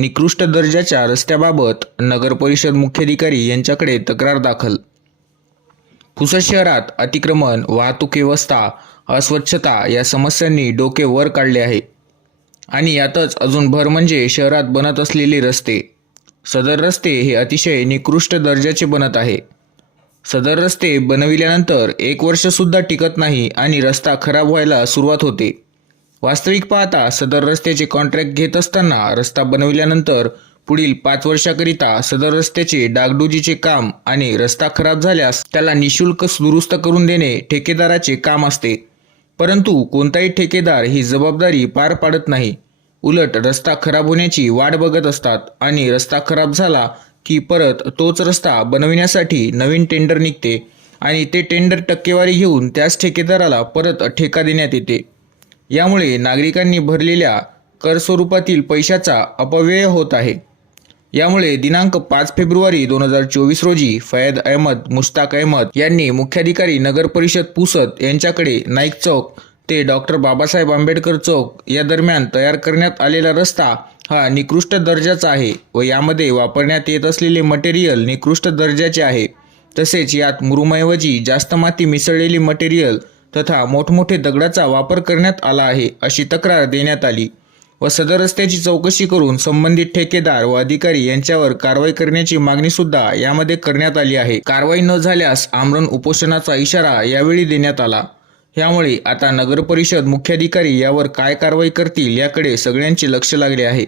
निकृष्ट दर्जाच्या रस्त्याबाबत नगरपरिषद मुख्याधिकारी यांच्याकडे तक्रार दाखल. पुसद शहरात अतिक्रमण वाहतूक व्यवस्था अस्वच्छता या समस्यांनी डोके वर काढले आहे. आणि यातच अजून भर म्हणजे शहरात बनत असलेले रस्ते. सदर रस्ते हे अतिशय निकृष्ट दर्जाचे बनत आहे. सदर रस्ते बनविल्यानंतर एक वर्षसुद्धा टिकत नाही आणि रस्ता खराब व्हायला सुरुवात होते. वास्तविक पाहता सदर रस्त्याचे कॉन्ट्रॅक्ट घेत असताना रस्ता बनविल्यानंतर पुढील पाच वर्षाकरिता सदर रस्त्याचे डागडुजीचे काम आणि रस्ता खराब झाल्यास त्याला निशुल्क दुरुस्त करून देणे ठेकेदाराचे काम असते. परंतु कोणताही ठेकेदार ही जबाबदारी पार पाडत नाही. उलट रस्ता खराब होण्याची वाट बघत असतात आणि रस्ता खराब झाला की परत तोच रस्ता बनविण्यासाठी नवीन टेंडर निघते आणि ते टेंडर टक्केवारी घेऊन त्याच ठेकेदाराला परत ठेका देण्यात येते. यामुळे नागरिकांनी भरलेल्या कर स्वरूपातील पैशाचा अपव्यय होत आहे. यामुळे दिनांक पाच फेब्रुवारी दोन हजार चोवीस रोजी फैद अहमद मुश्ताक अहमद यांनी मुख्याधिकारी नगर परिषद पुसद यांच्याकडे नाईक चौक ते डॉक्टर बाबासाहेब आंबेडकर चौक या दरम्यान तयार करण्यात आलेला रस्ता हा निकृष्ट दर्जाचा आहे व यामध्ये वापरण्यात येत असलेले मटेरियल निकृष्ट दर्जाचे आहे. तसेच यात मुरुमऐवजी जास्त माती मिसळलेली मटेरियल तथा मोठमोठे दगडाचा वापर करण्यात आला आहे अशी तक्रार देण्यात आली. व सदर रस्त्याची चौकशी करून संबंधित ठेकेदार व अधिकारी यांच्यावर कारवाई करण्याची मागणी सुद्धा यामध्ये करण्यात आली आहे. कारवाई न झाल्यास आमरण उपोषणाचा इशारा यावेळी देण्यात आला. यामुळे आता नगरपरिषद मुख्याधिकारी यावर काय कारवाई करतील याकडे सगळ्यांचे लक्ष लागले आहे.